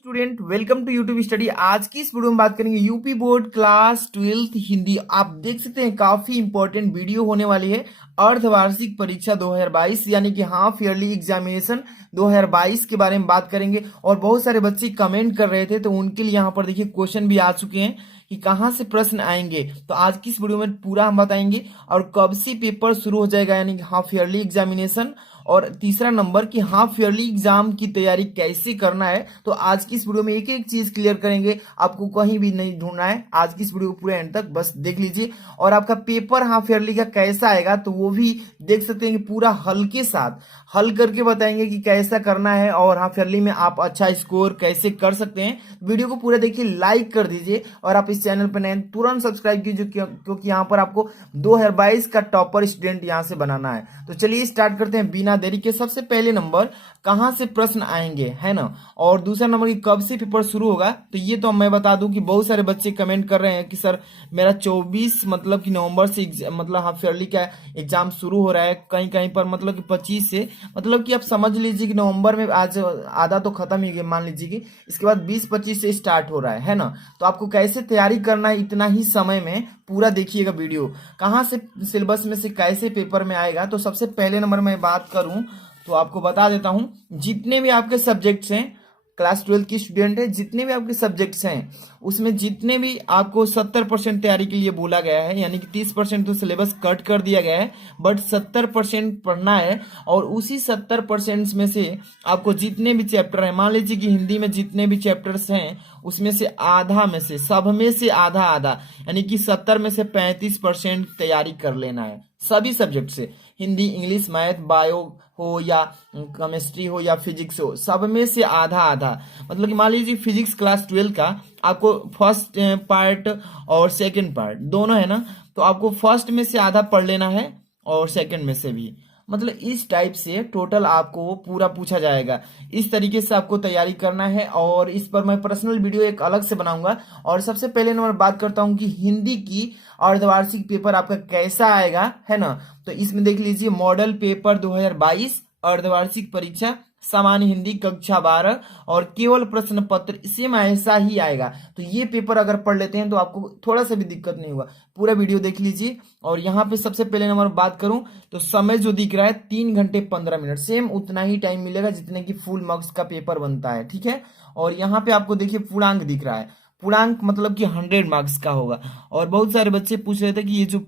Student, welcome to YouTube study. आज की इस वीडियो में बात करेंगे UP board class 12th Hindi. आप देख सकते हैं काफी इंपॉर्टेंट वीडियो होने वाली है। अर्धवार्षिक परीक्षा 2022 यानी कि हाफ ईयरली एग्जामिनेशन 2022 के बारे में बात करेंगे। और बहुत सारे बच्चे कमेंट कर रहे थे तो उनके लिए यहाँ पर देखिए क्वेश्चन भी आ चुके हैं कि कहाँ से प्रश्न आएंगे। तो आज की इस वीडियो में पूरा हम बताएंगे और कब से पेपर शुरू हो जाएगा यानी कि हाफ ईयरली एग्जामिनेशन, और तीसरा नंबर कि हाफ ईयरली एग्जाम की तैयारी कैसे करना है। तो आज की इस वीडियो में एक एक चीज क्लियर करेंगे, आपको कहीं भी नहीं ढूंढना है। आज की इस वीडियो को पूरे एंड तक बस देख लीजिए। और आपका पेपर हाफ ईयरली का कैसा आएगा तो वो भी देख सकते हैं कि पूरा हल के साथ हल करके बताएंगे कि कैसा करना है और हाफ ईयरली में आप अच्छा स्कोर कैसे कर सकते हैं। वीडियो को पूरा देखिए, लाइक कर दीजिए और आप इस चैनल पर नए तुरंत सब्सक्राइब कीजिए क्योंकि यहाँ पर आपको 2022 का टॉपर स्टूडेंट यहाँ से बनाना है। तो चलिए स्टार्ट करते हैं बिना देरी के। सबसे पहले नंबर कहां से प्रश्न आएंगे, है ना। और दूसरा नंबर कि कब से पेपर शुरू होगा, तो ये तो मैं बता दूं कि बहुत सारे बच्चे कमेंट कर रहे हैं कि सर मेरा 24 मतलब कि नवंबर से मतलब हाफ ईयरली का एग्जाम शुरू हो रहा है, कहीं कहीं पर मतलब कि 25 से, मतलब कि आप समझ लीजिए कि नवंबर में आज आधा तो खत्म ही गया, मान लीजिए कि इसके बाद 20-25 से स्टार्ट हो रहा है ना। तो आपको कैसे तैयारी करना है इतना ही समय में, पूरा देखिएगा वीडियो। कहाँ से सिलेबस में से कैसे पेपर में आएगा, तो सबसे पहले नंबर में बात करूं तो आपको बता देता हूं, जितने भी आपके सब्जेक्ट्स हैं, क्लास 12 की स्टूडेंट है, जितने भी आपके सब्जेक्ट्स हैं उसमें जितने भी आपको 70% तैयारी के लिए बोला गया है, यानी कि 30% तो सिलेबस कट कर दिया गया है, बट 70% पढ़ना है। और उसी 70% में से आपको जितने भी चैप्टर है, मान लीजिए कि हिंदी में जितने भी चैप्टर्स हैं उसमें से आधा में से, सब में से आधा आधा, यानी कि 70 में से 35% तैयारी कर लेना है सभी सब्जेक्ट से। हिंदी, इंग्लिश, मैथ, बायो हो या केमिस्ट्री हो या फिजिक्स हो, सब में से आधा आधा। मतलब कि मान लीजिए फिजिक्स क्लास 12 का आपको फर्स्ट पार्ट और सेकंड पार्ट दोनों है ना, तो आपको फर्स्ट में से आधा पढ़ लेना है और सेकंड में से भी, मतलब इस टाइप से टोटल आपको पूरा पूछा जाएगा। इस तरीके से आपको तैयारी करना है और इस पर मैं पर्सनल वीडियो एक अलग से बनाऊंगा। और सबसे पहले नंबर बात करता हूं कि हिंदी की अर्धवार्षिक पेपर आपका कैसा आएगा, है ना। तो इसमें देख लीजिए, मॉडल पेपर 2022 अर्धवार्षिक परीक्षा सामान्य हिंदी कक्षा 12 और केवल प्रश्न पत्र, सेम ऐसा ही आएगा। तो ये पेपर अगर पढ़ लेते हैं तो आपको थोड़ा सा भी दिक्कत नहीं होगा। पूरा वीडियो देख लीजिए। और यहाँ पे सबसे पहले नंबर बात करूं तो समय जो दिख रहा है 3 घंटे 15 मिनट, सेम उतना ही टाइम मिलेगा जितने की फुल मार्क्स का पेपर बनता है, ठीक है। और यहाँ पे आपको देखिए पूर्णांक दिख रहा है, पूर्णांक मतलब कि 100 मार्क्स का होगा। और बहुत सारे बच्चे पूछ रहे थे कि ये जो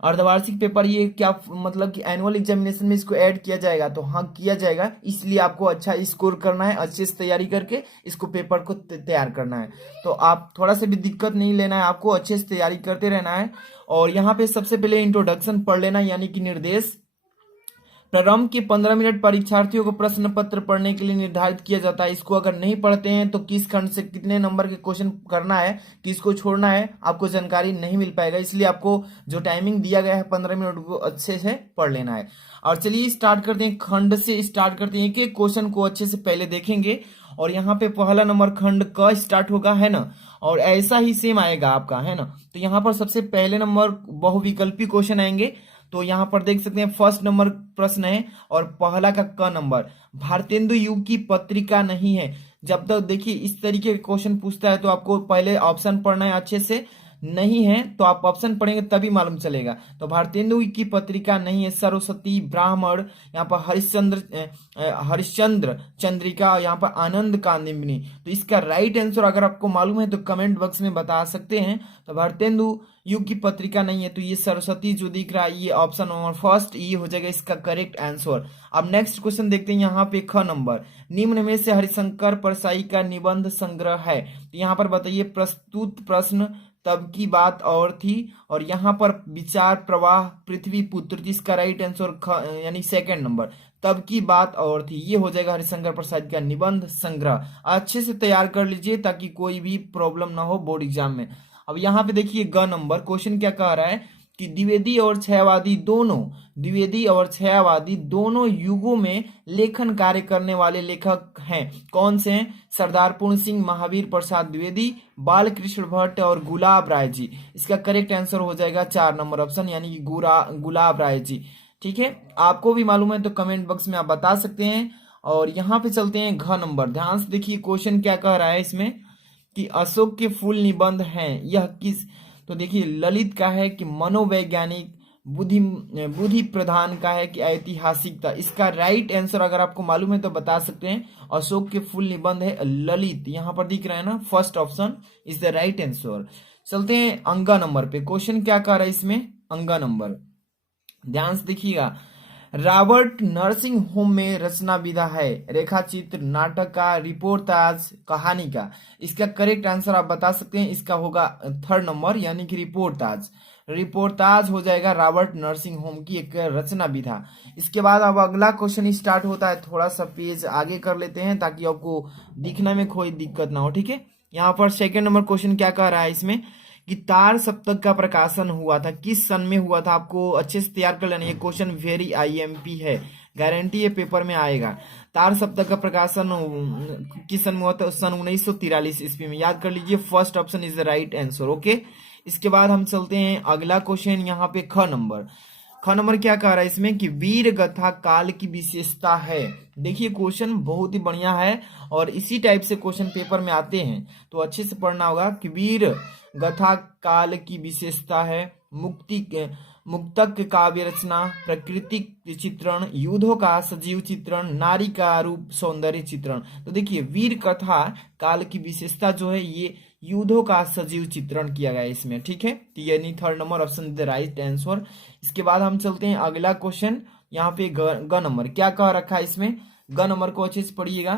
अर्धवार्षिक पेपर ये क्या मतलब कि एनुअल एग्जामिनेशन में इसको ऐड किया जाएगा, तो हाँ किया जाएगा। इसलिए आपको अच्छा स्कोर करना है, अच्छे से तैयारी करके इसको पेपर को तैयार करना है। तो आप थोड़ा सा भी दिक्कत नहीं लेना है, आपको अच्छे से तैयारी करते रहना है। और यहाँ पे सबसे पहले इंट्रोडक्शन पढ़ लेना, यानी कि निर्देश। प्रारंभ के 15 मिनट परीक्षार्थियों को प्रश्न पत्र पढ़ने के लिए निर्धारित किया जाता है। इसको अगर नहीं पढ़ते हैं तो किस खंड से कितने नंबर के क्वेश्चन करना है, किसको छोड़ना है, आपको जानकारी नहीं मिल पाएगा। इसलिए आपको जो टाइमिंग दिया गया है 15 मिनट को अच्छे से पढ़ लेना है। और चलिए स्टार्ट करते हैं, खंड से स्टार्ट करते हैं। एक एक क्वेश्चन को अच्छे से पहले देखेंगे। और यहाँ पे पहला नंबर खंड क स्टार्ट होगा, है ना। और ऐसा ही सेम आएगा आपका, है ना। तो यहाँ पर सबसे पहले नंबर बहुविकल्पी क्वेश्चन आएंगे। तो यहाँ पर देख सकते हैं फर्स्ट नंबर प्रश्न है और पहला का क नंबर, भारतेंदु युग की पत्रिका नहीं है। जब तक देखिए इस तरीके के क्वेश्चन पूछता है तो आपको पहले ऑप्शन पढ़ना है अच्छे से, नहीं है तो आप ऑप्शन पढ़ेंगे तभी मालूम चलेगा। तो भारतेंदु की पत्रिका नहीं है, सरस्वती, ब्राह्मण, यहाँ पर हरिश्चंद्र चंद्रिका, यहाँ पर आनंद कादम्बिनी। तो इसका राइट आंसर अगर आपको मालूम है तो कमेंट बॉक्स में बता सकते हैं। तो भारतेंदु युग की पत्रिका नहीं है, तो ये सरस्वती जो दिख रहा है ये ऑप्शन नंबर फर्स्ट ये हो जाएगा इसका करेक्ट आंसर। अब नेक्स्ट क्वेश्चन देखते हैं, यहाँ पे ख नंबर, निम्न में से हरिशंकर परसाई का निबंध संग्रह है। तो यहाँ पर बताइए, प्रस्तुत प्रश्न तब की बात और थी, और यहाँ पर विचार प्रवाह पृथ्वी पुत्र, जिसका राइट आंसर यानी सेकंड नंबर तब की बात और थी, ये हो जाएगा हरिशंकर प्रसाद का निबंध संग्रह। अच्छे से तैयार कर लीजिए ताकि कोई भी प्रॉब्लम ना हो बोर्ड एग्जाम में। अब यहाँ पे देखिए ग नंबर क्वेश्चन क्या कह रहा है कि द्विवेदी और छायावादी दोनों युगों में लेखन कार्य करने वाले लेखक हैं। कौन से हैं? सरदार पूर्ण सिंह, महावीर प्रसाद द्विवेदी, बाल कृष्ण भट्ट और गुलाब राय जी। इसका करेक्ट आंसर हो जाएगा 4 नंबर ऑप्शन, यानी कि गुलाब राय जी। ठीक है, आपको भी मालूम है तो कमेंट बॉक्स में आप बता सकते हैं। और यहाँ पे चलते हैं घ नंबर। ध्यान से देखिए क्वेश्चन क्या कह रहा है इसमें कि अशोक के फूल निबंध हैं यह किस, तो देखिए ललित का है कि मनोवैज्ञानिक, बुद्धि बुद्धि प्रधान का है कि ऐतिहासिकता। इसका राइट आंसर अगर आपको मालूम है तो बता सकते हैं। अशोक के फूल निबंध है ललित, यहाँ पर दिख रहा है ना, first option is the right answer. चलते हैं अंगा नंबर पे। क्वेश्चन क्या कर रहा है इसमें, अंगा नंबर ध्यान से देखिएगा। रॉबर्ट नर्सिंग होम में रचना विधा है रेखा चित्र, नाटक का, रिपोर्टाज, कहानी का। इसका करेक्ट आंसर आप बता सकते हैं, इसका होगा थर्ड नंबर यानी कि रिपोर्टाज। रिपोर्टाज हो जाएगा रॉबर्ट नर्सिंग होम की एक रचना विधा। इसके बाद अब अगला क्वेश्चन स्टार्ट होता है, थोड़ा सा पेज आगे कर लेते हैं ताकि आपको दिखने में कोई दिक्कत ना हो, ठीक है। यहाँ पर सेकंड नंबर क्वेश्चन क्या कह रहा है इसमें कि तार सप्तक का प्रकाशन हुआ था किस सन में हुआ था। आपको अच्छे से तैयार कर लेना, ये क्वेश्चन वेरी आईएमपी है, गारंटी ये पेपर में आएगा। तार सप्तक का प्रकाशन किस सन में हुआ था, सन 1943 ईस्वी में, याद कर लीजिए, first option is the right answer. Okay, इसके बाद हम चलते हैं अगला क्वेश्चन, यहाँ पे ख नंबर। ख नंबर क्या कह रहा है इसमें कि वीर गाथा काल की विशेषता है। देखिए क्वेश्चन बहुत ही बढ़िया है और इसी टाइप से क्वेश्चन पेपर में आते हैं, तो अच्छे से पढ़ना होगा कि वीर गाथा काल की विशेषता है मुक्तक काव्य रचना, प्राकृतिक चित्रण, युद्धों का सजीव चित्रण, नारी का रूप सौंदर्य चित्रण। तो देखिए वीर कथा काल की विशेषता जो है ये युद्धों का सजीव चित्रण किया गया है इसमें, ठीक है। तो यानी third number option the right answer. इसके बाद हम चलते हैं अगला क्वेश्चन, यहाँ पे ग नंबर क्या कह रखा है इसमें, ग नंबर को अच्छे से पढ़िएगा।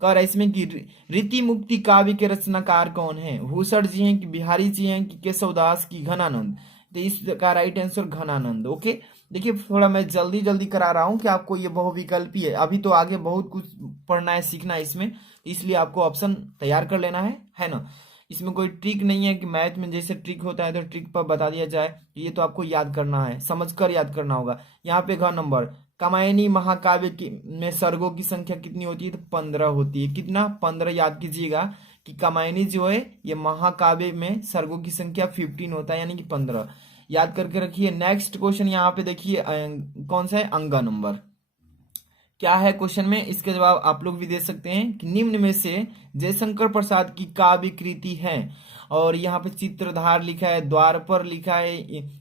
कह रहा है इसमें कि रीति मुक्ति काव्य के रचनाकार कौन है, भूषण जी हैं कि बिहारी जी हैं कि केशवदास की घनानंद। तो इसका राइट आंसर घनानंद। ओके, देखिए थोड़ा मैं जल्दी जल्दी करा रहा हूं कि आपको ये बहुविकल्पी है, अभी तो आगे बहुत कुछ पढ़ना है सीखना है इसमें, इसलिए आपको ऑप्शन तैयार कर लेना है ना। इसमें कोई ट्रिक नहीं है कि मैथ में जैसे ट्रिक होता है तो ट्रिक पर बता दिया जाए, ये तो आपको याद करना है, समझकर याद करना होगा। यहाँ पे घ नंबर, कामायनी महाकाव्य की में सर्गों की संख्या कितनी होती है, तो 15 होती है। कितना, 15 याद कीजिएगा कि कामायनी जो है ये महाकाव्य में सर्गों की संख्या 15 होता है यानी कि 15, याद करके रखिए। नेक्स्ट क्वेश्चन यहाँ पे देखिए कौन सा है, अंगा नंबर क्या है क्वेश्चन में, इसके जवाब आप लोग भी दे सकते हैं कि निम्न में से जयशंकर प्रसाद की काव्य कृति है, और यहाँ पे चित्रधार लिखा है, द्वारपर लिखा है,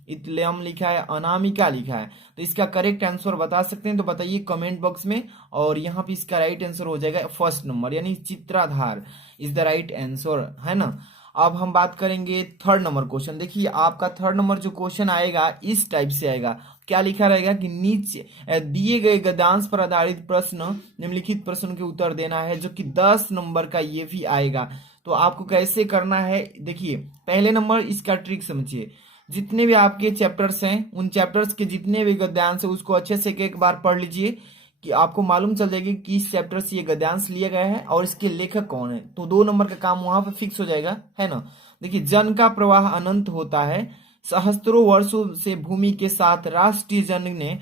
इतलयम लिखा है, अनामिका लिखा है। तो इसका करेक्ट आंसर बता सकते हैं तो बताइए कमेंट बॉक्स में, और यहाँ पे इसका राइट आंसर हो जाएगा फर्स्ट नंबर यानी चित्राधार इज द राइट आंसर, है ना। अब हम बात करेंगे थर्ड नंबर क्वेश्चन। देखिए आपका थर्ड नंबर जो क्वेश्चन आएगा इस टाइप से आएगा, क्या लिखा रहेगा कि नीचे दिए गए गद्यांश पर आधारित प्रश्न निम्नलिखित प्रश्न के उत्तर देना है, जो कि 10 नंबर का ये भी आएगा। तो आपको कैसे करना है, देखिए पहले नंबर इसका ट्रिक समझिए, जितने भी आपके चैप्टर्स हैं उन चैप्टर्स के जितने भी गद्यांश है उसको अच्छे से एक बार पढ़ लीजिए कि आपको मालूम चल जाएगी कि इस चैप्टर से ये गद्यांश लिया गया है और इसके लेखक कौन है, तो 2 नंबर का काम वहां पे फिक्स हो जाएगा, है ना। देखिए जन का प्रवाह अनंत होता है, सहस्त्रों वर्षों से भूमि के साथ राष्ट्रीय जन ने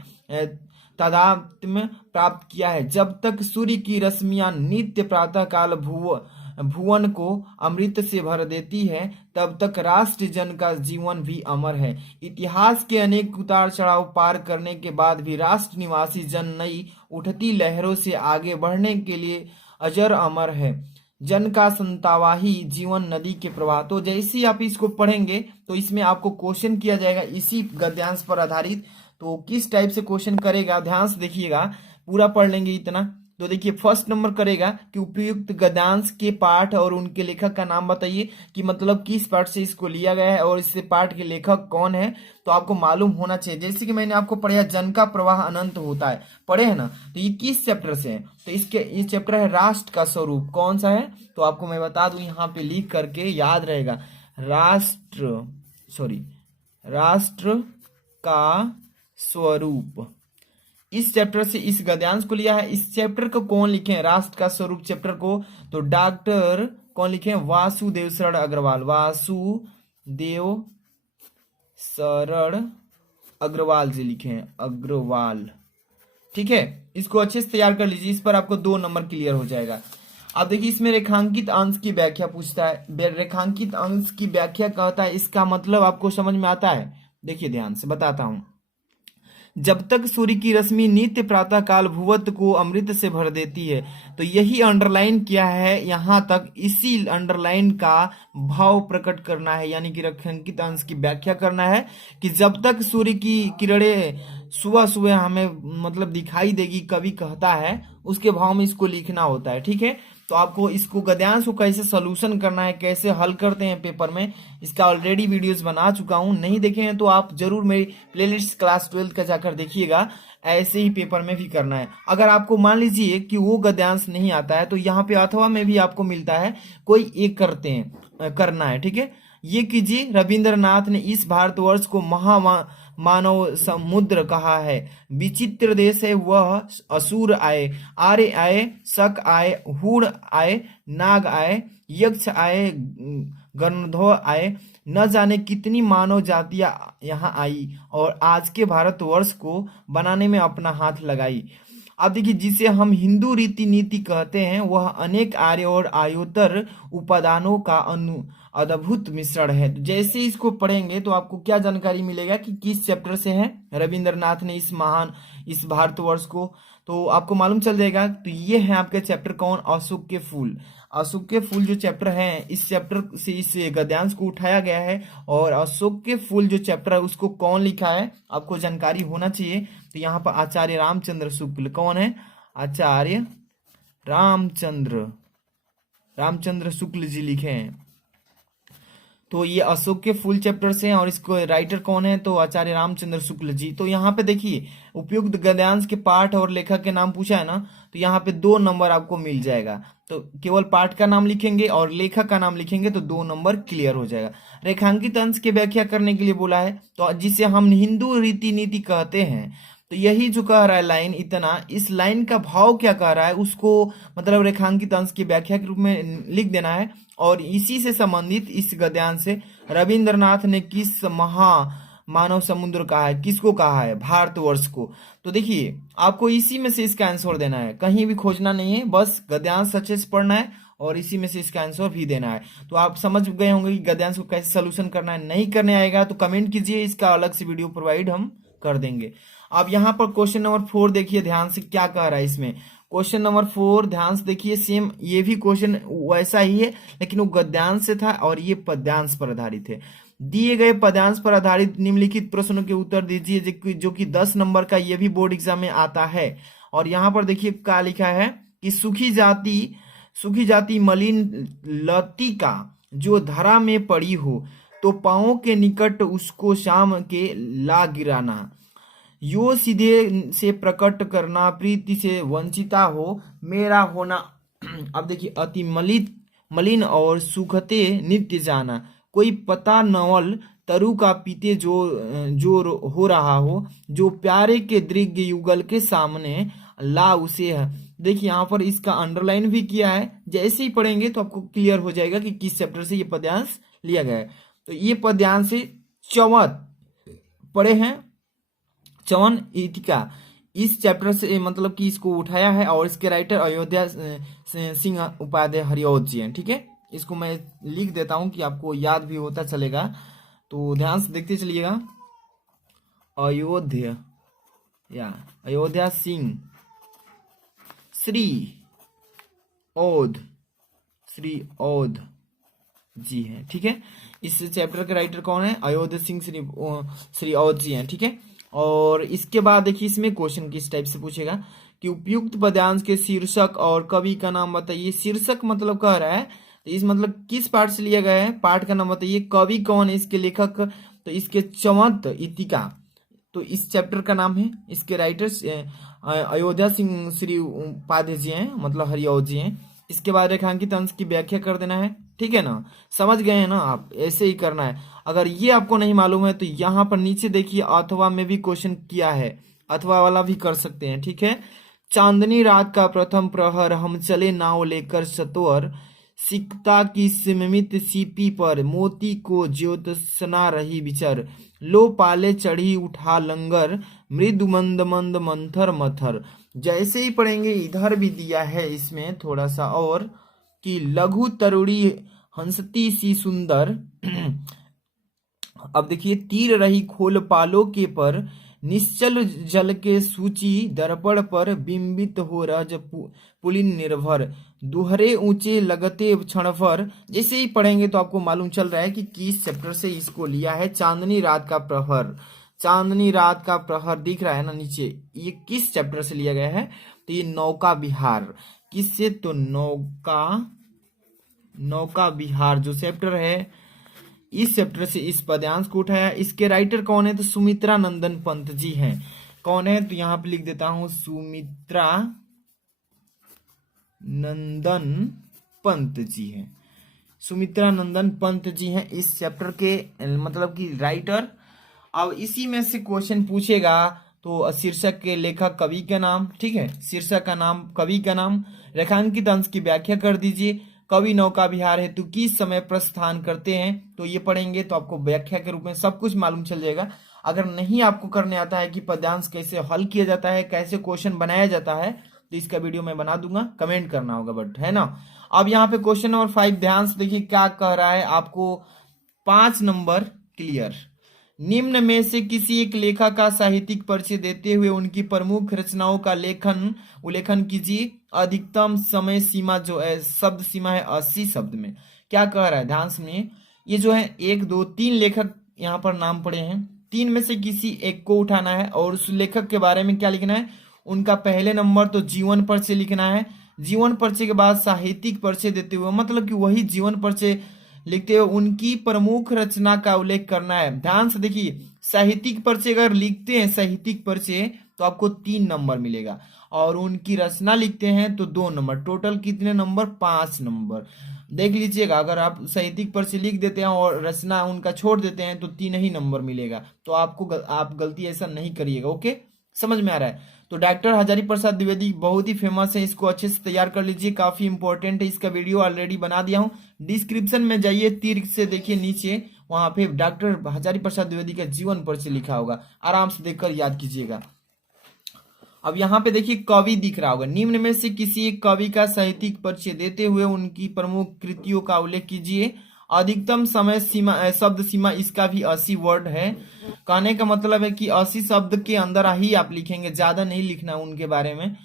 तादात्म्य प्राप्त किया है, जब तक सूर्य की रश्मियां नित्य प्रातः काल भुवन को अमृत से भर देती है तब तक राष्ट्र जन का जीवन भी अमर है। इतिहास के अनेक उतार चढ़ाव पार करने के बाद भी राष्ट्र निवासी जन नई उठती लहरों से आगे बढ़ने के लिए अजर अमर है। जन का संतावाही जीवन नदी के प्रवाह। तो जैसे ही आप इसको पढ़ेंगे तो इसमें आपको क्वेश्चन किया जाएगा इसी गद्यांश पर आधारित, तो किस टाइप से क्वेश्चन करेगा ध्यान से देखिएगा, पूरा पढ़ लेंगे इतना। तो देखिए फर्स्ट नंबर करेगा कि उपयुक्त गद्यांश के पाठ और उनके लेखक का नाम बताइए, कि मतलब किस पाठ से इसको लिया गया है और इससे पाठ के लेखक कौन है, तो आपको मालूम होना चाहिए। जैसे कि मैंने आपको पढ़ाया जन का प्रवाह अनंत होता है, पढ़े है ना, तो ये किस चैप्टर से है, तो इसके ये चैप्टर है राष्ट्र का स्वरूप। कौन सा है, तो आपको मैं बता दूं यहाँ पे लिख करके याद रहेगा, राष्ट्र का स्वरूप। इस चैप्टर से इस गद्यांश को लिया है। इस चैप्टर को कौन लिखे हैं, राष्ट्र का स्वरूप चैप्टर को, तो डॉक्टर कौन लिखे हैं, वासुदेव शरण अग्रवाल, वासुदेव शरण अग्रवाल जी लिखे हैं, अग्रवाल, ठीक है। इसको अच्छे से तैयार कर लीजिए, इस पर आपको 2 नंबर क्लियर हो जाएगा। अब देखिए इसमें रेखांकित अंश की व्याख्या पूछता है, रेखांकित अंश की व्याख्या कहता है, इसका मतलब आपको समझ में आता है, देखिए ध्यान से बताता हूं। जब तक सूर्य की रश्मि नित्य प्रातः काल भुवत को अमृत से भर देती है। तो यही अंडरलाइन किया है यहाँ तक, इसी अंडरलाइन का भाव प्रकट करना है, यानी कि रेखांकित अंश की व्याख्या करना है कि जब तक सूर्य की किरणें सुबह सुबह हमें मतलब दिखाई देगी, कवि कहता है, उसके भाव में इसको लिखना होता है। ठीक है, तो आपको इसको गद्यांश को कैसे सोल्यूशन करना है, कैसे हल करते हैं पेपर में, इसका ऑलरेडी वीडियोस बना चुका हूं, नहीं देखे हैं तो आप जरूर मेरी प्लेलिस्ट क्लास 12 का जाकर देखिएगा। ऐसे ही पेपर में भी करना है। अगर आपको मान लीजिए कि वो गद्यांश नहीं आता है तो यहाँ पे अथवा में भी आपको मिलता है, कोई एक करना है। ठीक है, ये कीजिए। रविंद्रनाथ ने इस भारतवर्ष को मानव समुद्र कहा है। विचित्र देश है वह, असुर आए, आर्य आए, शक आए, हूण आए, नाग आए, यक्ष आए, गंधर्व आए, न जाने कितनी मानव जातियां यहाँ आई और आज के भारतवर्ष को बनाने में अपना हाथ लगाई। अब देखिए, जिसे हम हिंदू रीति नीति कहते हैं वह अनेक आर्य और आयोतर उपादानों का अद्भुत मिश्रण है। तो जैसे इसको पढ़ेंगे तो आपको क्या जानकारी मिलेगा कि किस चैप्टर से है रविंद्रनाथ ने इस भारतवर्ष को, तो आपको मालूम चल जाएगा। तो ये है आपके चैप्टर कौन, अशोक के फूल। अशोक के फूल जो चैप्टर है, इस चैप्टर से इस गद्यांश को उठाया गया है। और अशोक के फूल जो चैप्टर है उसको कौन लिखा है आपको जानकारी होना चाहिए। तो यहाँ पर आचार्य रामचंद्र शुक्ल कौन है, आचार्य रामचंद्र शुक्ल जी लिखे हैं। तो ये अशोक के फूल चैप्टर से हैं और इसको राइटर कौन है, तो आचार्य रामचंद्र शुक्ल जी। तो यहाँ पे देखिए, उपयुक्त गद्यांश के पाठ और लेखक के नाम पूछा है ना, तो यहाँ पे 2 नंबर आपको मिल जाएगा। तो केवल पाठ का नाम लिखेंगे और लेखक का नाम लिखेंगे तो 2 नंबर क्लियर हो जाएगा। रेखांकित अंश की व्याख्या करने के लिए बोला है, तो जिसे हम हिंदू रीति नीति कहते हैं। तो यही जो कह रहा है लाइन, इतना इस लाइन का भाव क्या कह रहा है उसको मतलब रेखांकित अंश की व्याख्या के रूप में लिख देना है। और इसी से संबंधित इस गद्यांश से रविंद्रनाथ ने किस मानव समुद्र कहा है, किसको कहा है, भारतवर्ष को। तो देखिए, आपको इसी में से इसका आंसर देना है, कहीं भी खोजना नहीं है, बस गद्यांश अच्छे से पढ़ना है और इसी में से इसका आंसर भी देना है। तो आप समझ गए होंगे कि गद्यांश को कैसे सोल्यूशन करना है। नहीं करने आएगा तो कमेंट कीजिए, इसका अलग से वीडियो प्रोवाइड हम कर देंगे। अब यहाँ पर क्वेश्चन नंबर 4 देखिए ध्यान से क्या कह रहा है इसमें। क्वेश्चन नंबर 4 ध्यान से देखिए, सेम ये भी क्वेश्चन वैसा ही है, लेकिन वो गद्यांश से था और ये पद्यांश पर आधारित है। दिए गए पद्यांश पर आधारित निम्नलिखित प्रश्नों के उत्तर दीजिए, जो कि 10 नंबर का ये भी बोर्ड एग्जाम में आता है। और यहाँ पर देखिए क्या लिखा है कि सूखी जाति मलिन लतिका जो धरा में पड़ी हो, तो पांवों के निकट उसको शाम के ला गिराना, यो सीधे से प्रकट करना, प्रीति से वंचिता हो मेरा होना। अब देखिए, अति मलिन और सूखते नित्य जाना, कोई पता नवल तरु का पीते जो हो रहा हो, जो प्यारे के दृग युगल के सामने ला उसे है। देखिए यहाँ पर इसका अंडरलाइन भी किया है, जैसे ही पढ़ेंगे तो आपको क्लियर हो जाएगा कि किस चैप्टर से ये पद्यांश लिया गया है। तो ये पद्यांश से चौवत पढ़े हैं, चवन इतिका, इस चैप्टर से मतलब कि इसको उठाया है और इसके राइटर अयोध्या सिंह उपाध्याय हरिऔध जी हैं। ठीक है, इसको मैं लिख देता हूं कि आपको याद भी होता चलेगा, तो ध्यान से देखते चलिएगा। अयोध्या सिंह श्री औध जी हैं। ठीक है, इस चैप्टर के राइटर कौन है, अयोध्या सिंह श्री औध जी हैं। ठीक है, और इसके बाद देखिए इसमें क्वेश्चन किस टाइप से पूछेगा कि उपयुक्त पद्यांश के शीर्षक और कवि का नाम बताइए। शीर्षक मतलब कह रहा है तो इस मतलब किस पाठ से लिया गया है, पाठ का नाम बताइए। कवि कौन है, इसके लेखक, तो इसके चमत इतिका, तो इस चैप्टर का नाम है। इसके राइटर्स अयोध्या सिंह श्री उपाध्याय जी हैं, मतलब हरिऔध जी हैं। इसके बाद रेखांकित अंश की व्याख्या कर देना है। ठीक है ना, समझ गए हैं ना आप, ऐसे ही करना है। अगर ये आपको नहीं मालूम है तो यहाँ पर नीचे देखिए अथवा में भी क्वेश्चन किया है, अथवा वाला भी कर सकते हैं। ठीक है, चांदनी रात का प्रथम प्रहर, हम चले नाव लेकर सतोर, सिकता की सिमित सीपी पर, मोती को ज्योत्सना रही विचर, लो पाले चढ़ी उठा लंगर, मृदु मंद मंद मंथर मथर। जैसे ही पढ़ेंगे, इधर भी दिया है इसमें थोड़ा सा और कि लघु तरुड़ी हंसती सी सुंदर। अब देखिए, तीर रही खोल पालो के पर, निश्चल जल के सूची दर्पण पर बिंबित हो रज पुलिन निर्भर, दोहरे ऊंचे लगते क्षण भर। जैसे ही पढ़ेंगे तो आपको मालूम चल रहा है कि किस चैप्टर से इसको लिया है। चांदनी रात का प्रहर, चांदनी रात का प्रहर दिख रहा है ना नीचे, ये किस चैप्टर से लिया गया है? तो ये नौका विहार। किससे? तो नौका विहार जो चैप्टर है, इस चैप्टर से इस पद्यांश को उठाया। इसके राइटर कौन है? तो सुमित्रा नंदन पंत जी हैं। कौन है? तो यहां पे लिख देता हूं, सुमित्रा नंदन पंत जी हैं। सुमित्रा नंदन पंत जी हैं इस चैप्टर के मतलब कि राइटर। अब इसी में से क्वेश्चन पूछेगा तो शीर्षक के लेखक कवि का नाम, ठीक है, शीर्षक का नाम, कवि का नाम, रेखांकित अंश की व्याख्या कर दीजिए। कवि नौका विहार हेतु किस समय प्रस्थान करते हैं? तो ये पढ़ेंगे तो आपको व्याख्या के रूप में सब कुछ मालूम चल जाएगा। अगर नहीं आपको करने आता है कि पद्यांश कैसे हल किया जाता है, कैसे क्वेश्चन बनाया जाता है, तो इसका वीडियो मैं बना दूंगा, कमेंट करना होगा बट, है ना। अब यहाँ पे क्वेश्चन नंबर 5 ध्यान से देखिए क्या कह रहा है आपको। 5 नंबर क्लियर। निम्न में से किसी एक लेखक का साहित्यिक परिचय देते हुए उनकी प्रमुख रचनाओं का उल्लेखन कीजिए। अधिकतम समय सीमा जो है, शब्द सीमा है 80 शब्द में। क्या कह रहा है ध्यान सुनिए। ये जो है 1 2 3 लेखक यहाँ पर नाम पड़े हैं, 3 में से किसी एक को उठाना है और उस लेखक के बारे में क्या लिखना है? उनका पहले नंबर तो जीवन परिचय लिखना है। जीवन परिचय के बाद साहित्यिक परिचय देते हुए, मतलब कि वही जीवन परिचय लिखते हुए उनकी प्रमुख रचना का उल्लेख करना है। ध्यान से देखिए, साहित्यिक परिचय अगर लिखते हैं साहित्यिक परिचय तो आपको 3 नंबर मिलेगा, और उनकी रचना लिखते हैं तो 2 नंबर। टोटल कितने नंबर? 5 नंबर। देख लीजिएगा, अगर आप साहित्यिक परिचय लिख देते हैं और रचना उनका छोड़ देते हैं तो 3 ही नंबर मिलेगा। तो आप गलती ऐसा नहीं करिएगा। ओके, समझ में आ रहा है? तो डॉक्टर हजारी प्रसाद द्विवेदी बहुत ही फेमस है, इसको अच्छे से तैयार कर लीजिए, काफी इंपॉर्टेंट है। इसका वीडियो ऑलरेडी बना दिया हूं, डिस्क्रिप्शन में जाइए, तीर से देखिए नीचे, वहां पे डॉक्टर हजारी प्रसाद द्विवेदी का जीवन परिचय लिखा होगा, आराम से देखकर याद कीजिएगा। अब यहाँ पे देखिए कवि दिख रहा होगा। निम्न में से किसी एक कवि का साहित्यिक परिचय देते हुए उनकी प्रमुख कृतियों का उल्लेख कीजिए। अधिकतम समय सीमा, शब्द सीमा इसका भी 80 वर्ड है। कहने का मतलब है कि 80 शब्द के अंदर ही आप लिखेंगे, ज्यादा नहीं लिखना उनके बारे में।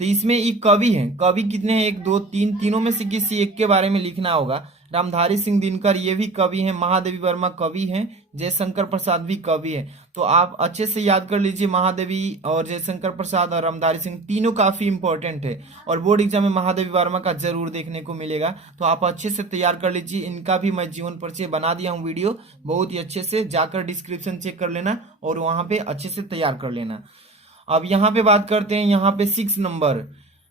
तो इसमें एक कवि है, कवि कितने हैं? 1 2 3, तीनों में से किसी एक के बारे में लिखना होगा। रामधारी सिंह दिनकर ये भी कवि हैं, महादेवी वर्मा कवि हैं, जयशंकर प्रसाद भी कवि है। तो आप अच्छे से याद कर लीजिए, महादेवी और जयशंकर प्रसाद और रामधारी सिंह तीनों काफी इंपॉर्टेंट है, और बोर्ड एग्जाम में महादेवी वर्मा का जरूर देखने को मिलेगा। तो आप अच्छे से तैयार कर लीजिए। इनका भी मैं जीवन परिचय बना दिया हूँ वीडियो, बहुत ही अच्छे से जाकर डिस्क्रिप्शन चेक कर लेना और वहां पे अच्छे से तैयार कर लेना। अब यहाँ पे बात करते हैं, यहाँ पे 6 नंबर,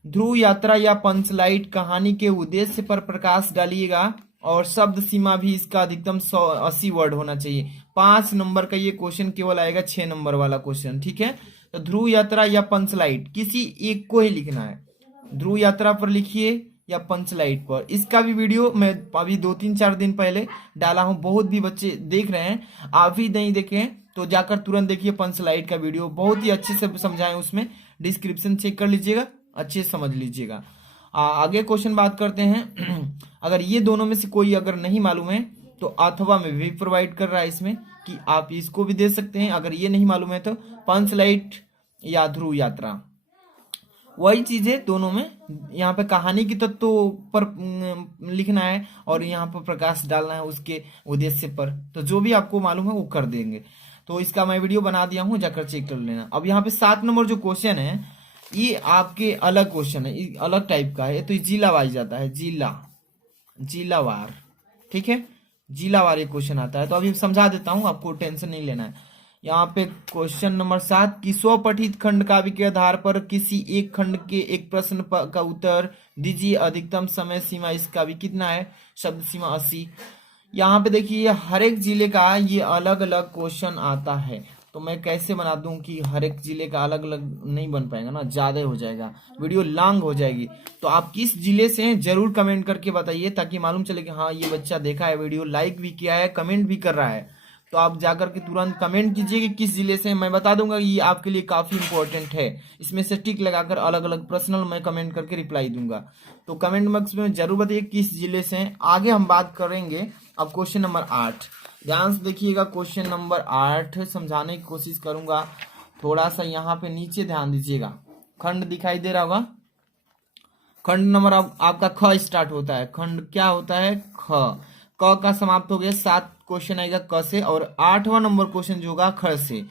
ध्रुव यात्रा या पंचलाइट कहानी के उद्देश्य पर प्रकाश डालिएगा, और शब्द सीमा भी इसका अधिकतम 80 वर्ड होना चाहिए। 5 नंबर का ये क्वेश्चन केवल आएगा, 6 नंबर वाला क्वेश्चन, ठीक है। तो ध्रुव यात्रा या पंचलाइट किसी एक को ही लिखना है, ध्रुव यात्रा पर लिखिए या पंचलाइट पर। इसका भी वीडियो मैं अभी 2-3-4 दिन पहले डाला हूं, बहुत भी बच्चे देख रहे हैं, आप भी नहीं देखे तो जाकर तुरंत देखिए पंचलाइट का वीडियो, बहुत ही अच्छे से समझाएं, उसमें डिस्क्रिप्शन चेक कर लीजिएगा, अच्छे से समझ लीजिएगा। आगे क्वेश्चन बात करते हैं। अगर ये दोनों में से कोई अगर नहीं मालूम है तो अथवा में भी प्रोवाइड कर रहा है इसमें कि आप इसको भी दे सकते हैं। अगर ये नहीं मालूम है तो पंचलाइट या ध्रुव यात्रा, वही चीज है दोनों में। यहाँ पे कहानी की तत्व पर लिखना है और यहाँ पर प्रकाश डालना है उसके उद्देश्य पर। तो जो भी आपको मालूम है वो कर देंगे। तो इसका मैं वीडियो बना दिया हूँ, जाकर चेक कर लेना। अब यहाँ पे 7 नंबर जो क्वेश्चन है, ये आपके अलग क्वेश्चन है, ये अलग टाइप का है। तो जिला वाइज आता है, जिलावार, ठीक है, जिलावार ये क्वेश्चन आता है। तो अभी समझा देता हूँ, आपको टेंशन नहीं लेना है। यहाँ पे क्वेश्चन नंबर 7 कि स्वपठित खंड काव्य के आधार पर किसी एक खंड के एक प्रश्न का उत्तर दीजिए। अधिकतम समय सीमा इसका भी कितना है? शब्द सीमा 80। यहाँ पे देखिए हर एक जिले का ये अलग अलग क्वेश्चन आता है, तो मैं कैसे बना दूं कि हर एक जिले का अलग अलग नहीं बन पाएगा ना, ज्यादा हो जाएगा, वीडियो लॉन्ग हो जाएगी। तो आप किस जिले से हैं जरूर कमेंट करके बताइए, ताकि मालूम चले कि हाँ ये बच्चा देखा है वीडियो, लाइक भी किया है, कमेंट भी कर रहा है। तो आप जाकर के तुरंत कमेंट कीजिए कि किस जिले से। मैं बता दूंगा ये आपके लिए काफी इंपॉर्टेंट है, इसमें से टिक लगाकर अलग अलग पर्सनल मैं कमेंट करके रिप्लाई दूंगा। तो कमेंट बॉक्स में जरूर बताइए किस जिले से हैं। आगे हम बात करेंगे अब क्वेश्चन नंबर 8, ध्यान से देखिएगा। क्वेश्चन नंबर 8 समझाने की कोशिश करूंगा, थोड़ा सा यहाँ पे नीचे ध्यान दीजिएगा, खंड दिखाई दे रहा होगा। खंड नंबर आपका ख स्टार्ट होता है। खंड क्या होता है? ख। क का समाप्त हो गया, 7 क्वेश्चन आएगा क से, और 8वां नंबर क्वेश्चन जो होगा ख से।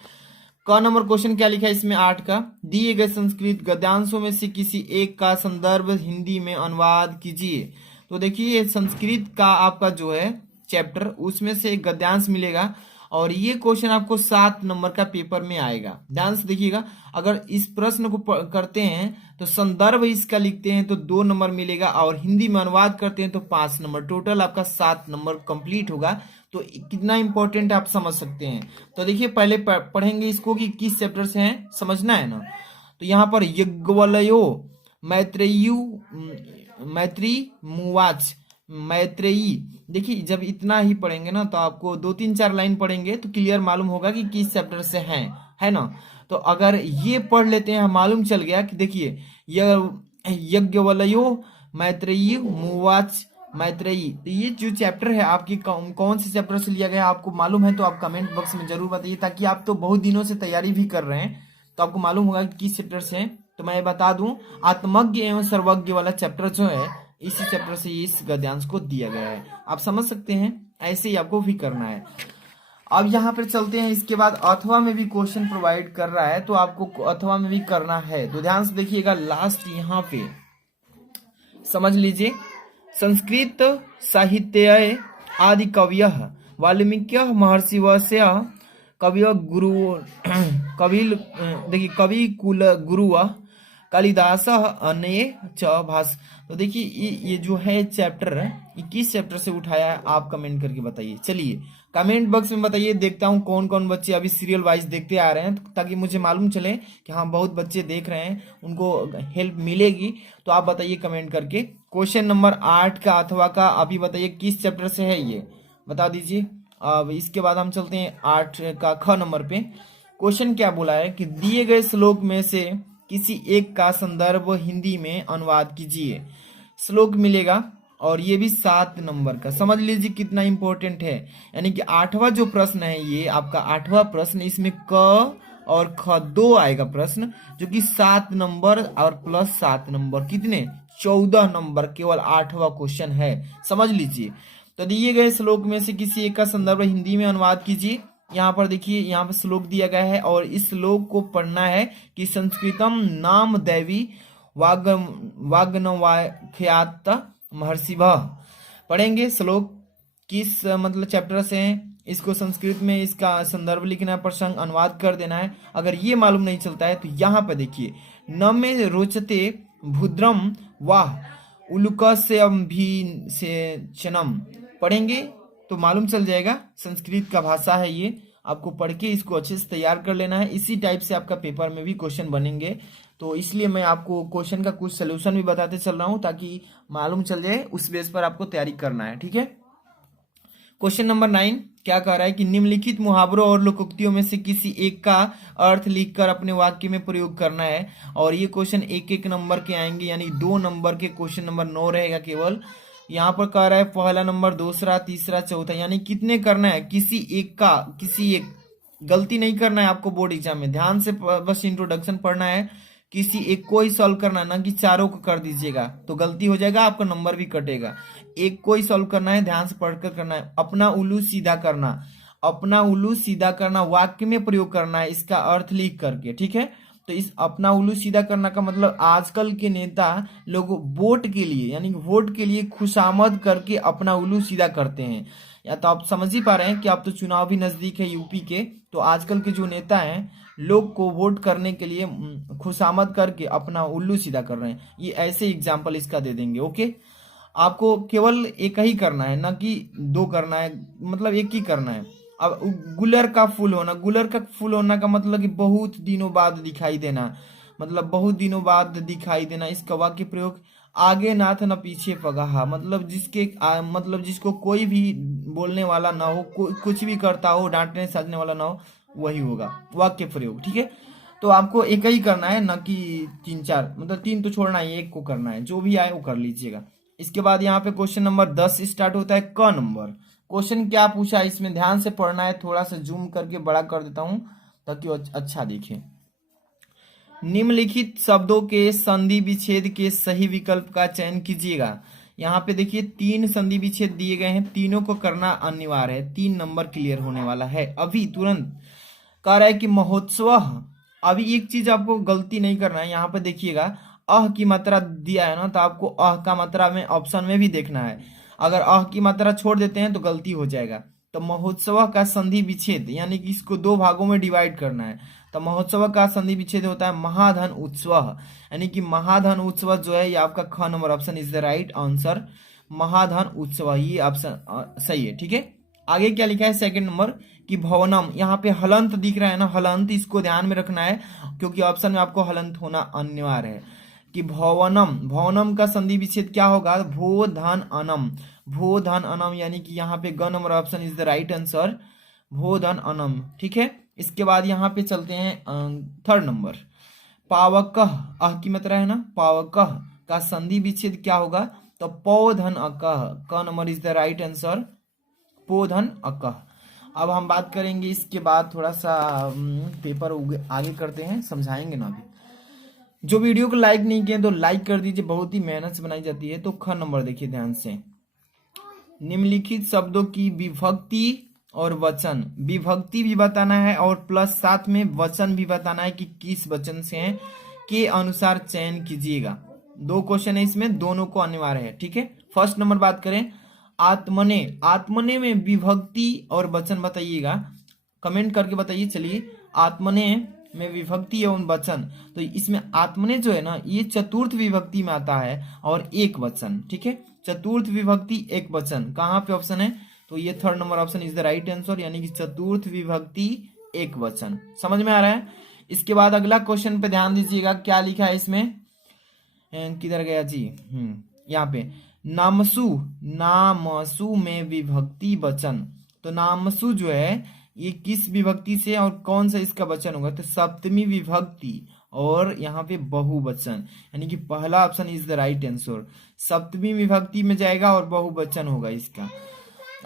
क नंबर क्वेश्चन क्या लिखा है इसमें? 8 का, दिए गए संस्कृत गद्यांशों में से किसी एक का संदर्भ हिंदी में अनुवाद कीजिए। तो देखिए ये संस्कृत का आपका जो है चैप्टर, उसमें से एक गद्यांश मिलेगा, और ये क्वेश्चन आपको 7 नंबर का पेपर में आएगा। ध्यान से देखिएगा, अगर इस प्रश्न को करते हैं तो संदर्भ इसका लिखते हैं तो 2 नंबर मिलेगा, और हिंदी में अनुवाद करते हैं तो 5 नंबर, टोटल आपका 7 नंबर कंप्लीट होगा। तो कितना इंपॉर्टेंट आप समझ सकते हैं। तो देखिए पहले पढ़ेंगे इसको कि किस चैप्टर से है, समझना है ना। तो यहाँ पर यज्ञवल्यो मैत्री मुवाच मैत्रेयी, देखिए जब इतना ही पढ़ेंगे ना तो आपको 2-3-4 लाइन पढ़ेंगे तो क्लियर मालूम होगा कि किस चैप्टर से है ना। तो अगर ये पढ़ लेते हैं, मालूम चल गया कि देखिए यज्ञवल्यो मैत्रेयी मुवाच मैत्रेयी, तो ये जो चैप्टर है आपकी कौन से चैप्टर से लिया गया आपको मालूम है तो आप कमेंट बॉक्स में जरूर बताइए, ताकि आप तो बहुत दिनों से तैयारी भी कर रहे हैं तो आपको मालूम होगा कि किस चैप्टर से है। तो मैं बता दूं, आत्मज्ञ एवं सर्वज्ञ वाला चैप्टर जो है, इसी चैप्टर से इस गद्यांश को दिया गया है। आप समझ सकते हैं, ऐसे ही आपको भी करना है। अब यहाँ पर चलते हैं, इसके बाद अथवा में भी क्वेश्चन प्रोवाइड कर रहा है तो आपको अथवा में भी करना है। तो ध्यान से देखिएगा, लास्ट यहाँ पे समझ लीजिए, संस्कृत साहित्य आदि कवय वाल्मीकि महर्षि वस्य कवि गुरु कवि देखिए कवि कुल गुरु कालिदास अन्य च भाष। तो देखिए ये जो है चैप्टर, ये किस चैप्टर से उठाया है आप कमेंट करके बताइए। चलिए कमेंट बॉक्स में बताइए, देखता हूँ कौन कौन बच्चे अभी सीरियल वाइज देखते आ रहे हैं, ताकि मुझे मालूम चले कि हाँ बहुत बच्चे देख रहे हैं, उनको हेल्प मिलेगी। तो आप बताइए कमेंट करके। क्वेश्चन नंबर 8 का अथवा का अभी बताइए किस चैप्टर से है, ये बता दीजिए। अब इसके बाद हम चलते हैं 8 का ख नंबर पे। क्वेश्चन क्या बोला है कि दिए गए श्लोक में से किसी एक का संदर्भ हिंदी में अनुवाद कीजिए। श्लोक मिलेगा और ये भी 7 नंबर का, समझ लीजिए कितना इंपॉर्टेंट है। यानी कि 8वां जो प्रश्न है, ये आपका 8वां प्रश्न, इसमें क और ख 2 आएगा प्रश्न, जो कि 7 नंबर और प्लस 7 नंबर, कितने 14 नंबर, केवल 8वां क्वेश्चन है, समझ लीजिए। तो दिए गए श्लोक में से किसी एक का संदर्भ हिंदी में अनुवाद कीजिए। यहाँ पर देखिए, यहाँ पर श्लोक दिया गया है और इस श्लोक को पढ़ना है कि संस्कृतम नाम दैवी वाग्नवाख्यात महर्षि पढ़ेंगे। श्लोक किस मतलब चैप्टर से है, इसको संस्कृत में इसका संदर्भ लिखना है, प्रसंग अनुवाद कर देना है। अगर ये मालूम नहीं चलता है तो यहाँ पे देखिए, न में रोचते भूद्रम वाह उलुकस्य से चनम, पढ़ेंगे तो मालूम चल जाएगा। संस्कृत का भाषा है ये, आपको पढ़ के इसको अच्छे से तैयार कर लेना है। इसी टाइप से आपका पेपर में भी क्वेश्चन बनेंगे, तो इसलिए मैं आपको क्वेश्चन का कुछ सोल्यूशन भी बताते चल रहा हूँ, ताकि मालूम चल जाए, उस बेस पर आपको तैयारी करना है, ठीक है। क्वेश्चन नंबर 9 क्या कह रहा है कि निम्नलिखित मुहावरों और लोकोक्तियों में से किसी एक का अर्थ लिखकर अपने वाक्य में प्रयोग करना है। और ये क्वेश्चन 1-1 नंबर के आएंगे, यानी 2 नंबर के क्वेश्चन नंबर 9 रहेगा केवल। यहाँ पर कह रहा है पहला नंबर, दूसरा, तीसरा, चौथा, यानी कितने करना है, किसी एक का, किसी एक, गलती नहीं करना है आपको बोर्ड एग्जाम में, ध्यान से बस इंट्रोडक्शन पढ़ना है, किसी एक को ही सॉल्व करना है, ना कि चारों को कर दीजिएगा तो गलती हो जाएगा, आपका नंबर भी कटेगा। एक को ही सॉल्व करना है, ध्यान से पढ़कर करना है। अपना उल्लू सीधा करना, अपना उल्लू सीधा करना वाक्य में प्रयोग करना है, इसका अर्थ लिख करके, ठीक है। तो इस अपना उल्लू सीधा करना का मतलब, आजकल के नेता लोग वोट के लिए, यानी वोट के लिए खुशामद करके अपना उल्लू सीधा करते हैं। या तो आप समझ ही पा रहे हैं कि अब तो चुनाव भी नजदीक है यूपी के, तो आजकल के जो नेता हैं लोग को वोट करने के लिए खुशामद करके अपना उल्लू सीधा कर रहे हैं। ये ऐसे एग्जाम्पल इसका दे देंगे, ओके। आपको केवल एक ही करना है, ना कि 2 करना है, मतलब एक ही करना है। अब गुलर का फूल होना, गुलर का फूल होना का मतलब कि बहुत दिनों बाद दिखाई देना, मतलब बहुत दिनों बाद दिखाई देना। इसका वाक्य प्रयोग, आगे नाथ न पीछे पगाहा, मतलब मतलब जिसको कोई भी बोलने वाला ना हो, कुछ भी करता हो, डांटने साजने वाला ना हो, वही होगा वाक्य प्रयोग, ठीक है। तो आपको एक ही करना है, ना कि 3-4, मतलब 3 तो छोड़ना है, 1 को करना है, जो भी आए वो कर लीजिएगा। इसके बाद यहाँ पे क्वेश्चन नंबर 10 स्टार्ट होता है, क नंबर। क्वेश्चन क्या पूछा है इसमें ध्यान से पढ़ना है, थोड़ा सा जूम करके बड़ा कर देता हूँ ताकि अच्छा दिखे। निम्नलिखित शब्दों के संधि विच्छेद के सही विकल्प का चयन कीजिएगा। यहाँ पे देखिए 3 संधि विच्छेद दिए गए हैं, तीनों को करना अनिवार्य है। 3 नंबर क्लियर होने वाला है अभी तुरंत। कह रहा है कि महोत्सव। अभी एक चीज आपको गलती नहीं करना है, यहाँ पे देखिएगा अह की मात्रा दिया है ना, तो आपको अह का मात्रा में ऑप्शन में भी देखना है। अगर अह की मात्रा छोड़ देते हैं तो गलती हो जाएगा। तो महोत्सव का संधि विच्छेद यानी कि इसको 2 भागों में डिवाइड करना है। तो महोत्सव का संधि विच्छेद होता है महाधन उत्सव, यानी कि महाधन उत्सव जो है ये आपका ख number option is the right answer. महाधन उत्सव ये ऑप्शन सही है। ठीक है, आगे क्या लिखा है सेकंड नंबर कि भवनम। यहाँ पे हलंत दिख रहा है ना, हलंत इसको ध्यान में रखना है क्योंकि ऑप्शन में आपको हलंत होना अनिवार्य है। कि भवनम, भवनम का संधि विच्छेद क्या होगा, भो धन अनम। भो धन अनम यानी कि यहाँ पे ग number option is the right answer, भो धन अनम। ठीक है, इसके बाद यहाँ पे चलते हैं थर्ड नंबर पावक। अह की मात्रा है ना, पावक का संधि विच्छेद क्या होगा, तो पौधन अकह। क number is the right answer, पोधन अकह। अब हम बात करेंगे इसके बाद थोड़ा सा पेपर आगे करते हैं, समझाएंगे ना। अभी जो वीडियो को लाइक नहीं किए तो लाइक कर दीजिए, बहुत ही मेहनत से बनाई जाती है। तो ख नंबर देखिए ध्यान से, निम्नलिखित शब्दों की विभक्ति और वचन। विभक्ति भी बताना है और प्लस साथ में वचन भी बताना है कि किस वचन से हैं के अनुसार चयन कीजिएगा। 2 क्वेश्चन है इसमें, दोनों को अनिवार्य है। ठीक है, फर्स्ट नंबर बात करें आत्मने। आत्मने में विभक्ति और वचन बताइएगा, कमेंट करके बताइए। चलिए, आत्मने में विभक्ति एवं वचन, तो इसमें आत्मने जो है ना ये चतुर्थ विभक्ति में आता है और एक वचन। ठीक है, चतुर्थ विभक्ति एक वचन कहाँ पे ऑप्शन है, तो ये third number option is the right answer, यानी कि चतुर्थ विभक्ति एक वचन। समझ में आ रहा है। इसके बाद अगला क्वेश्चन पे ध्यान दीजिएगा, क्या लिखा है इसमें, किधर गया जी, यहाँ पे नामसु। नामसु में विभक्ति वचन, तो नामसु जो है ये किस विभक्ति से और कौन सा इसका वचन होगा, तो सप्तमी विभक्ति और यहाँ पे बहुवचन, यानी कि पहला option is the right answer, सप्तमी विभक्ति में जाएगा और बहुवचन होगा इसका।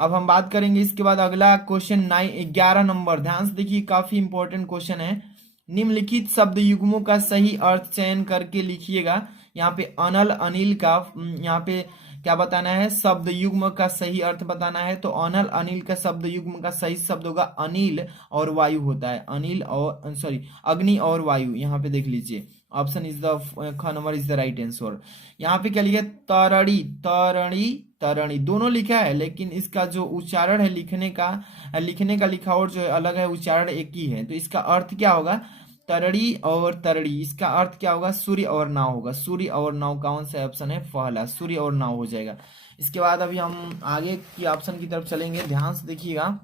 अब हम बात करेंगे इसके बाद अगला क्वेश्चन 11 नंबर, ध्यान से देखिए काफी इंपॉर्टेंट क्वेश्चन है। निम्नलिखित शब्द युग्मों का सही अर्थ चयन करके लिखिएगा। यहाँ पे अनल अनिल का यहाँ पे क्या बताना है, शब्द युग्म का सही अर्थ बताना है। तो अनल अनिल का शब्द युग्म का सही शब्द होगा अनिल और वायु होता है, अनिल और सॉरी अग्नि और वायु। यहाँ पे देख लीजिए ऑप्शन इज द ख number is the right answer. यहाँ पे क्या लिखा है, तरणी तरणी तरणी दोनों लिखा है, लेकिन इसका जो उच्चारण है लिखने का लिखावट जो है अलग है, उच्चारण एक ही है। तो इसका अर्थ क्या होगा, तरड़ी और तरड़ी, इसका अर्थ क्या होगा, सूर्य और नाव होगा। सूर्य और नाव कौन सा ऑप्शन है, पहला सूर्य और नाव हो जाएगा। इसके बाद अभी हम आगे की ऑप्शन की तरफ चलेंगे, ध्यान से देखिएगा।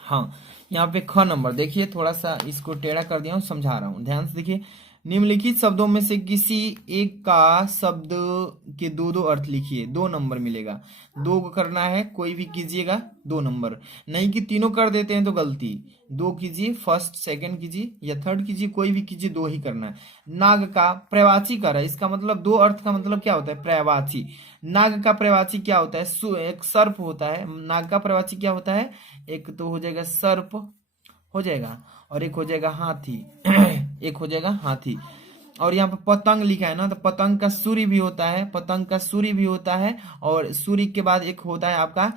हाँ, यहाँ पे ख नंबर देखिए, थोड़ा सा इसको टेढ़ा कर दिया हूँ, समझा रहा हूँ, ध्यान से देखिए। निम्नलिखित शब्दों में से किसी एक का शब्द के 2-2 अर्थ लिखिए, 2 नंबर मिलेगा। 2 को करना है, कोई भी कीजिएगा 2 नंबर, नहीं कि तीनों कर देते हैं तो गलती। 2 कीजिए, फर्स्ट सेकंड कीजिए या थर्ड कीजिए, कोई भी कीजिए, 2 ही करना है। नाग का प्रवाची कर है, इसका मतलब 2 अर्थ का मतलब क्या होता है, प्रवाची। नाग का प्रवाची क्या होता है, एक सर्प होता है। नाग का प्रवाची क्या होता है, एक तो हो जाएगा सर्प हो जाएगा और एक हो जाएगा हाथी एक हो जाएगा हाथी। और यहाँ पे पतंग लिखा है ना, तो पतंग का सूर्य भी होता है, पतंग का सूर्य भी होता है और सूर्य के बाद एक होता है आपका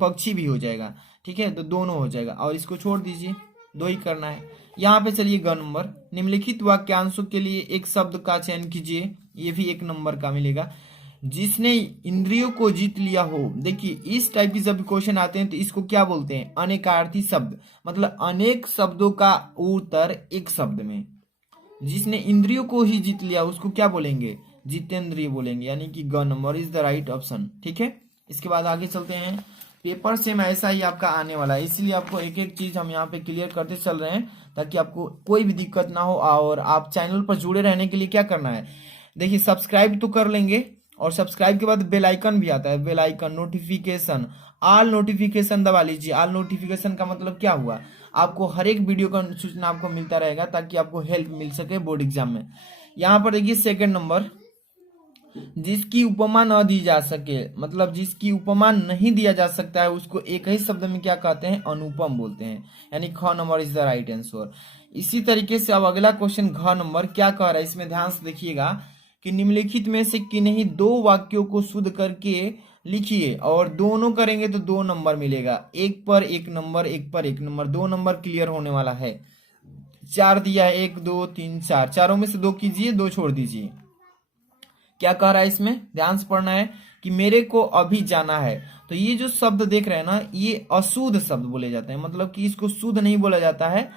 पक्षी भी हो जाएगा। ठीक है, तो दोनों हो जाएगा और इसको छोड़ दीजिए, 2 ही करना है। यहाँ पे चलिए ग नंबर, निम्नलिखित वाक्यांशों के लिए एक शब्द का चयन कीजिए, ये भी 1 नंबर का मिलेगा। जिसने इंद्रियों को जीत लिया हो। देखिए इस टाइप की जब क्वेश्चन आते हैं तो इसको क्या बोलते हैं, अनेकार्थी शब्द, मतलब अनेक शब्दों का उत्तर एक शब्द में। जिसने इंद्रियों को ही जीत लिया उसको क्या बोलेंगे, जितेंद्रिय बोलेंगे, यानी कि ग number is the right option. ठीक है, इसके बाद आगे चलते हैं। पेपर सेम ऐसा ही आपका आने वाला है, इसीलिए आपको एक एक चीज हम यहाँ पे क्लियर करते चल रहे हैं ताकि आपको कोई भी दिक्कत ना हो। और आप चैनल पर जुड़े रहने के लिए क्या करना है, देखिए सब्सक्राइब तो कर लेंगे और सब्सक्राइब के बाद बेल आइकन भी आता है, bell icon notification, all notification दबा लीजिए। ऑल नोटिफिकेशन का मतलब क्या हुआ, आपको हर एक वीडियो का सूचना आपको मिलता रहेगा ताकि आपको हेल्प मिल सके बोर्ड एग्जाम में। यहाँ पर देखिए सेकंड नंबर, जिसकी उपमा न दी जा सके, मतलब जिसकी उपमा नहीं दिया जा सकता है उसको एक ही शब्द में क्या कहते हैं, अनुपम बोलते हैं। यानी ख number is the right answer. इसी तरीके से अब अगला क्वेश्चन घ नंबर क्या कह रहा है, इसमें ध्यान से देखिएगा कि निम्नलिखित में से किन्हीं दो वाक्यों को शुद्ध करके लिखिए और दोनों करेंगे तो 2 नंबर मिलेगा। एक पर एक नंबर, एक पर एक नंबर, 2 नंबर क्लियर होने वाला है। 4 दिया है, 1 2 3 4, चारों में से 2 कीजिए, 2 छोड़ दीजिए। क्या कह रहा है इसमें, ध्यान से पढ़ना है कि मेरे को अभी जाना है। तो ये जो शब्द देख रहे हैं ना, ये अशुद्ध शब्द बोले जाते हैं, मतलब कि इसको शुद्ध नहीं बोला जाता है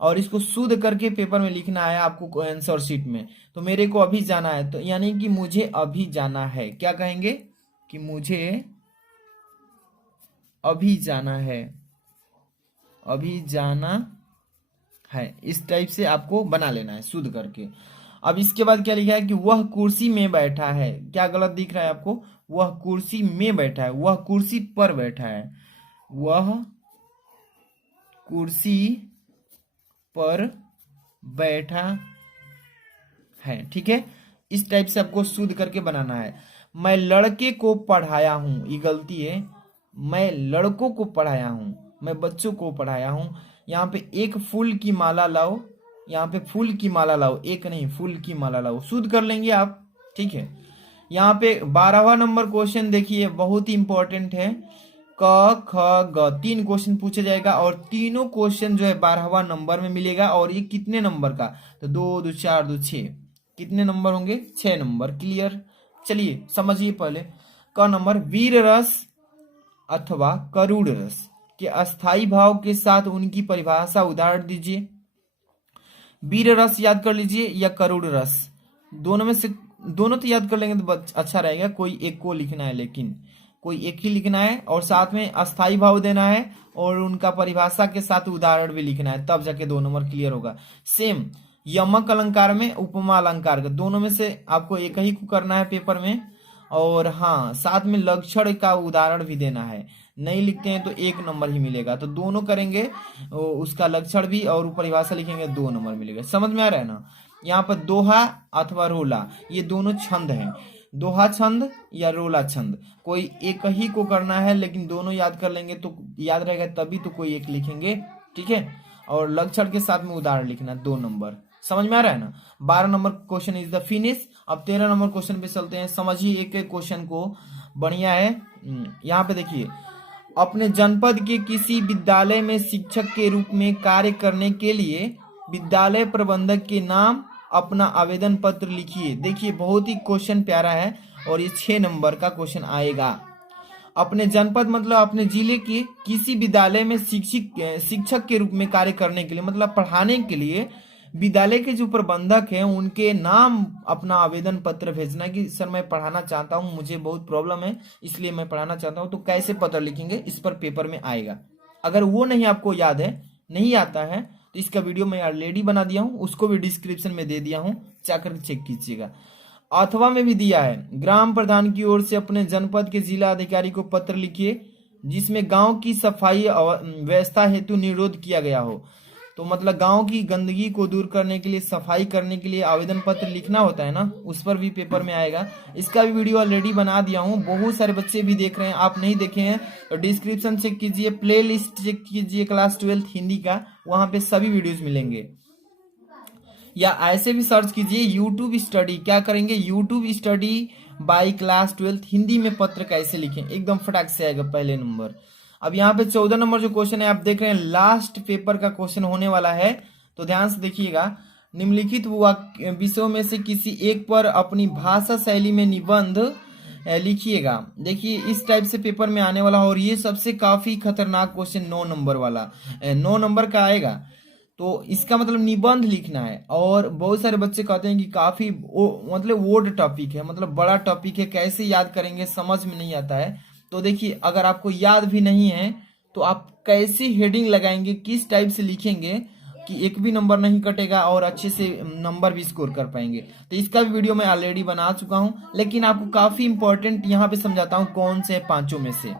और इसको शुद्ध करके पेपर में लिखना है आपको आंसर शीट में। तो मेरे को अभी जाना है, तो यानी कि मुझे अभी जाना है, क्या कहेंगे कि मुझे अभी जाना है, अभी जाना है। इस टाइप से आपको बना लेना है शुद्ध करके। अब इसके बाद क्या लिखा है कि वह कुर्सी में बैठा है, क्या गलत दिख रहा है आपको, वह कुर्सी में बैठा है, वह कुर्सी पर बैठा है, वह कुर्सी पर बैठा है। ठीक है, इस टाइप से आपको शुद्ध करके बनाना है। मैं लड़के को पढ़ाया हूं, ये गलती है, मैं लड़कों को पढ़ाया हूं, मैं बच्चों को पढ़ाया हूं। यहाँ पे एक फूल की माला लाओ, यहाँ पे फूल की माला लाओ, एक नहीं फूल की माला लाओ, शुद्ध कर लेंगे आप। ठीक है, यहाँ पे 12वां नंबर क्वेश्चन देखिए, बहुत ही इंपॉर्टेंट है। क ख ग 3 क्वेश्चन पूछा जाएगा और तीनों क्वेश्चन जो है 12वां नंबर में मिलेगा। और ये कितने नंबर का, तो 2 2 4 2 6, कितने नंबर होंगे, 6 नंबर। क्लियर, चलिए समझिए पहले। क नंबर, वीर रस अथवा करुण रस के अस्थाई भाव के साथ उनकी परिभाषा उदाहरण दीजिए। वीर रस याद कर लीजिए या करुण रस, दोनों में से दोनों तो याद कर लेंगे तो अच्छा रहेगा। कोई एक को लिखना है, लेकिन कोई एक ही लिखना है और साथ में अस्थाई भाव देना है और उनका परिभाषा के साथ उदाहरण भी लिखना है, तब जाके 2 नंबर क्लियर होगा। सेम यमक अलंकार में उपमा अलंकार का, दोनों में से आपको एक ही को करना है पेपर में। और हाँ, साथ में लक्षण का उदाहरण भी देना है, नहीं लिखते हैं तो 1 नंबर ही मिलेगा। तो दोनों करेंगे, उसका लक्षण भी और परिभाषा लिखेंगे, 2 नंबर मिलेगा। समझ में आ रहा है ना। यहाँ पर दोहा अथवा रोला, ये दोनों छंद हैं, दोहा छंद या रोला छंद, कोई एक ही को करना है, लेकिन दोनों याद कर लेंगे तो याद रहेगा, तभी तो कोई एक लिखेंगे। ठीक है, और लक्षण के साथ में उदाहरण लिखना, 2 नंबर। समझ में आ रहा है ना। 12 number question is the finish. अब 13 नंबर क्वेश्चन पे चलते हैं, समझिए एक एक क्वेश्चन को, बढ़िया है। यहाँ पे देखिए, अपने जनपद के किसी विद्यालय में शिक्षक के रूप में कार्य करने के लिए विद्यालय प्रबंधक के नाम अपना आवेदन पत्र लिखिए। देखिए बहुत ही क्वेश्चन प्यारा है और ये 6 नंबर का क्वेश्चन आएगा। अपने जनपद मतलब अपने जिले के किसी विद्यालय में शिक्षक के रूप में कार्य करने के लिए, मतलब पढ़ाने के लिए विद्यालय के जो प्रबंधक हैं उनके नाम अपना आवेदन पत्र भेजना कि सर मैं पढ़ाना चाहता हूं, मुझे बहुत प्रॉब्लम है इसलिए मैं पढ़ाना चाहता हूं। तो कैसे पत्र लिखेंगे, इस पर पेपर में आएगा। अगर वो नहीं आपको याद है, नहीं आता है, तो इसका वीडियो मैं ऑलरेडी बना दिया हूं, उसको भी डिस्क्रिप्शन में दे दिया हूं, जाकर चेक कीजिएगा। अथवा में भी दिया है, ग्राम प्रधान की ओर से अपने जनपद के जिला अधिकारी को पत्र लिखिए जिसमें गांव की सफाई व्यवस्था हेतु निरोध किया गया हो। तो मतलब गांव की गंदगी को दूर करने के लिए, सफाई करने के लिए आवेदन पत्र लिखना होता है ना, उस पर भी पेपर में आएगा। इसका भी वीडियो ऑलरेडी बना दिया हूँ, बहुत सारे बच्चे भी देख रहे हैं, आप नहीं देखे हैं तो डिस्क्रिप्शन चेक कीजिए, प्ले लिस्ट चेक कीजिए क्लास 12 हिंदी का, वहां पे सभी वीडियोज मिलेंगे। या ऐसे भी सर्च कीजिए यूट्यूब स्टडी, क्या करेंगे, YouTube study bye class 12 Hindi में पत्र कैसे लिखें, एकदम फटाक से आएगा पहले नंबर। अब यहाँ पे 14 नंबर जो क्वेश्चन है आप देख रहे हैं, लास्ट पेपर का क्वेश्चन होने वाला है, तो ध्यान से देखिएगा। निम्नलिखित विषयों में से किसी एक पर अपनी भाषा शैली में निबंध लिखिएगा। देखिए इस टाइप से पेपर में आने वाला, और ये सबसे काफी खतरनाक क्वेश्चन 9 नंबर वाला, 9 नंबर का आएगा। तो इसका मतलब निबंध लिखना है, और बहुत सारे बच्चे कहते हैं कि काफी मतलब वोड टॉपिक है, मतलब बड़ा टॉपिक है, कैसे याद करेंगे, समझ में नहीं आता है। तो देखिए अगर आपको याद भी नहीं है तो आप कैसे हेडिंग लगाएंगे, किस टाइप से लिखेंगे कि एक भी नंबर नहीं कटेगा और अच्छे से नंबर भी स्कोर कर पाएंगे। तो इसका भी वीडियो मैं ऑलरेडी बना चुका हूं, लेकिन आपको काफी इंपॉर्टेंट यहाँ पे समझाता हूँ कौन से 5 में से।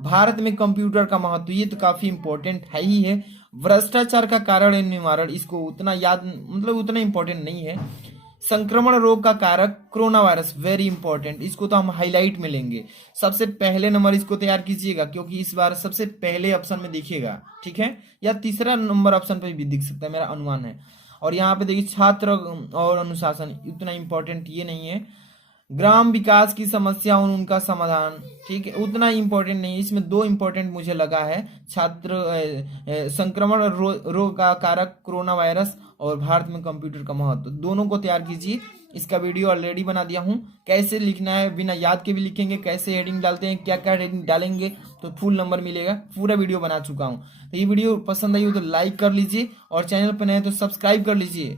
भारत में कंप्यूटर का महत्व, ये तो काफी इंपॉर्टेंट है ही है। भ्रष्टाचार का कारण एवं निवारण, इसको उतना याद, मतलब उतना इंपॉर्टेंट नहीं है। संक्रमण रोग का कारक कोरोना वायरस, वेरी इंपॉर्टेंट, इसको तो हम हाईलाइट में लेंगे। सबसे पहले नंबर इसको तैयार कीजिएगा क्योंकि इस बार सबसे पहले ऑप्शन में दिखेगा, ठीक है, या तीसरा नंबर ऑप्शन पे भी दिख सकता है, मेरा अनुमान है। और यहाँ पे देखिए छात्र और अनुशासन, उतना इंपॉर्टेंट ये नहीं है। ग्राम विकास की समस्या और उनका समाधान, ठीक है, उतना इंपॉर्टेंट नहीं है। इसमें दो इंपॉर्टेंट मुझे लगा है, संक्रमण रोग का कारक कोरोना वायरस और भारत में कंप्यूटर का महत्व, दोनों को तैयार कीजिए। इसका वीडियो ऑलरेडी बना दिया हूँ, कैसे लिखना है, बिना याद के भी लिखेंगे, कैसे हेडिंग डालते हैं, क्या क्या हेडिंग डालेंगे तो फुल नंबर मिलेगा, पूरा वीडियो बना चुका हूँ। तो ये वीडियो पसंद आई हो तो लाइक कर लीजिए और चैनल पर नए तो सब्सक्राइब कर लीजिए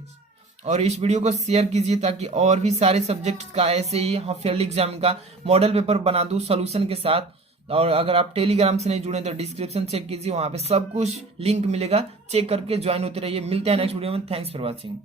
और इस वीडियो को शेयर कीजिए ताकि और भी सारे सब्जेक्ट्स का ऐसे ही हाफ ईयरली एग्जाम का मॉडल पेपर बना दूं सॉल्यूशन के साथ। और अगर आप टेलीग्राम से नहीं जुड़े तो डिस्क्रिप्शन चेक कीजिए, वहां पे सब कुछ लिंक मिलेगा, चेक करके ज्वाइन होते रहिए। मिलते हैं नेक्स्ट वीडियो में, थैंक्स फॉर वॉचिंग।